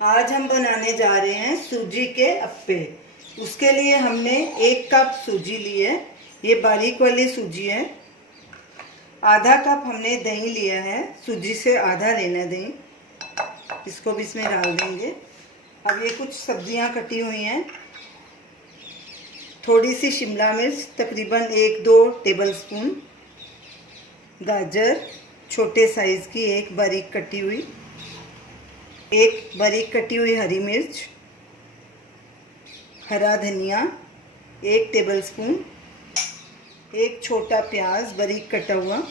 आज हम बनाने जा रहे हैं सूजी के अप्पे। उसके लिए हमने 1 कप सूजी ली है। ये बारीक वाली सूजी है। आधा कप हमने दही लिया है। सूजी से आधा लेना है दही। इसको भी इसमें डाल देंगे। अब ये कुछ सब्जियां कटी हुई हैं। थोड़ी सी शिमला मिर्च तकरीबन 1-2 टेबल स्पून, गाजर छोटे साइज़ की एक बारीक कटी हुई, एक बारीक कटी हुई हरी मिर्च, हरा धनिया 1 टेबल स्पून, एक छोटा प्याज बारीक कटा हुआ,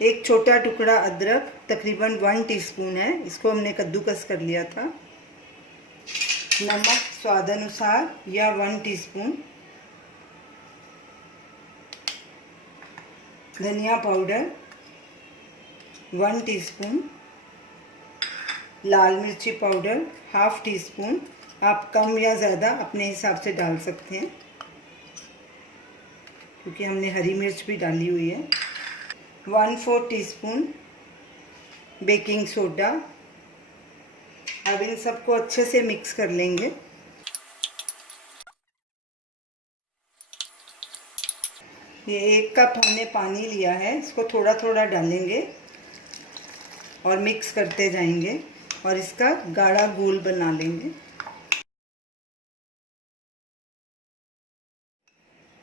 एक छोटा टुकड़ा अदरक तकरीबन 1 टीस्पून है। इसको हमने कद्दूकस कर लिया था। नमक स्वाद अनुसार या 1 टीस्पून, धनिया पाउडर 1 टीस्पून, लाल मिर्ची पाउडर ½ टीस्पून। आप कम या ज़्यादा अपने हिसाब से डाल सकते हैं, क्योंकि हमने हरी मिर्च भी डाली हुई है। 1/4 टीस्पून बेकिंग सोडा। अब इन सबको अच्छे से मिक्स कर लेंगे। ये 1 कप हमने पानी लिया है, इसको थोड़ा थोड़ा डालेंगे और मिक्स करते जाएंगे और इसका गाढ़ा घोल बना लेंगे।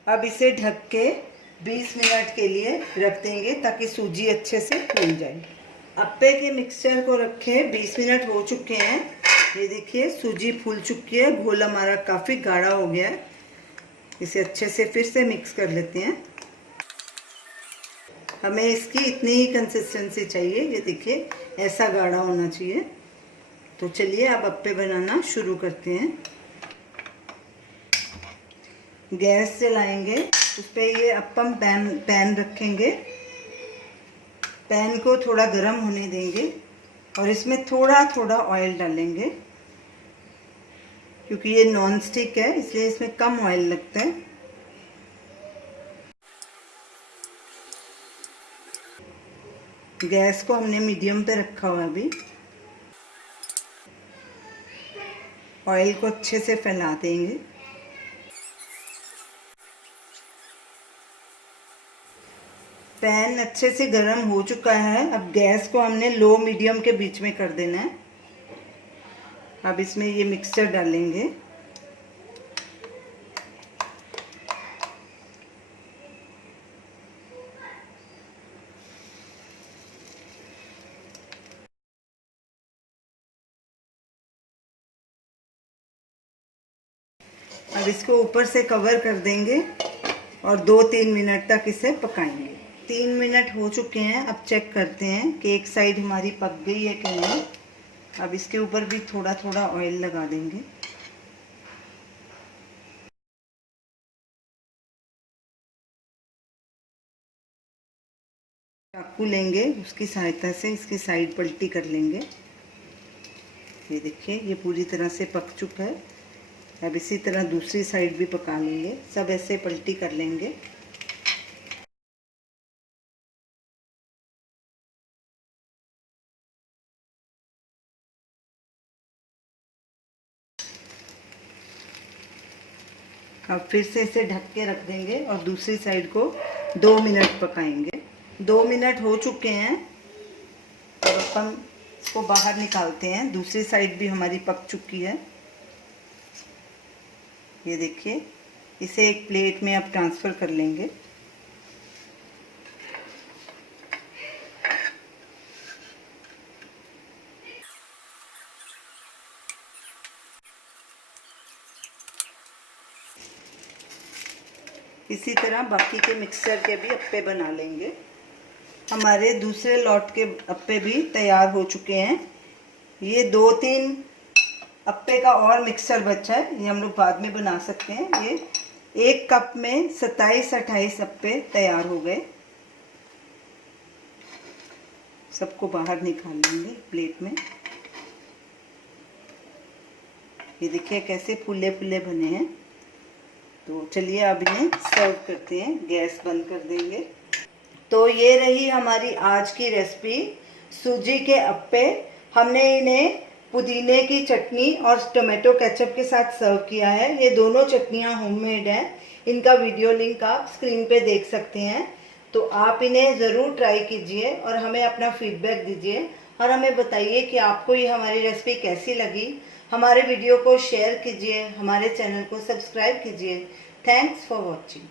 अब इसे ढक के 20 मिनट के लिए रख देंगे ताकि सूजी अच्छे से फूल जाए। अप्पे के मिक्सचर को रखे 20 मिनट हो चुके हैं। ये देखिए सूजी फूल चुकी है, घोल हमारा काफ़ी गाढ़ा हो गया है। इसे अच्छे से फिर से मिक्स कर लेते हैं। हमें इसकी इतनी ही कंसिस्टेंसी चाहिए। ये देखिए ऐसा गाढ़ा होना चाहिए। तो चलिए अब अप्पे बनाना शुरू करते हैं। गैस जलाएंगे, उस पर ये अप्पम पैन रखेंगे। पैन को थोड़ा गर्म होने देंगे और इसमें थोड़ा थोड़ा ऑयल डालेंगे, क्योंकि ये नॉन स्टिक है इसलिए इसमें कम ऑयल लगता है। गैस को हमने मीडियम पे रखा हुआ है। अभी ऑयल को अच्छे से फैला देंगे। पैन अच्छे से गर्म हो चुका है। अब गैस को हमने लो मीडियम के बीच में कर देना है। अब इसमें ये मिक्सचर डालेंगे। अब इसको ऊपर से कवर कर देंगे और 2-3 मिनट तक इसे पकाएंगे। 3 मिनट हो चुके हैं। अब चेक करते हैं कि एक साइड हमारी पक गई है कि नहीं। अब इसके ऊपर भी थोड़ा थोड़ा ऑयल लगा देंगे। चाकू लेंगे, उसकी सहायता से इसकी साइड पलटी कर लेंगे। ये देखिए ये पूरी तरह से पक चुका है। अब इसी तरह दूसरी साइड भी पका लेंगे। सब ऐसे पलटी कर लेंगे। अब फिर से इसे ढक के रख देंगे और दूसरी साइड को 2 मिनट पकाएंगे। 2 मिनट हो चुके हैं। अब अपन इसको बाहर निकालते हैं। दूसरी साइड भी हमारी पक चुकी है। ये देखिए इसे एक प्लेट में अब ट्रांसफ़र कर लेंगे। इसी तरह बाकी के मिक्सचर के भी अप्पे बना लेंगे। हमारे दूसरे लॉट के अप्पे भी तैयार हो चुके हैं। ये 2-3 अप्पे का और मिक्सचर बचा है, ये हम लोग बाद में बना सकते हैं। ये 1 कप में 27-28 अप्पे तैयार हो गए। सबको बाहर निकाल लेंगे प्लेट में। ये देखिए कैसे फूले फूले बने हैं। तो चलिए अब इन्हें सर्व करते हैं। गैस बंद कर देंगे। तो ये रही हमारी आज की रेसिपी, सूजी के अप्पे। हमने इन्हें पुदीने की चटनी और टोमेटो केचप के साथ सर्व किया है। ये दोनों चटनियाँ होममेड हैं। इनका वीडियो लिंक आप स्क्रीन पे देख सकते हैं। तो आप इन्हें ज़रूर ट्राई कीजिए और हमें अपना फीडबैक दीजिए और हमें बताइए कि आपको ये हमारी रेसिपी कैसी लगी। हमारे वीडियो को शेयर कीजिए, हमारे चैनल को सब्सक्राइब कीजिए। Thanks for watching.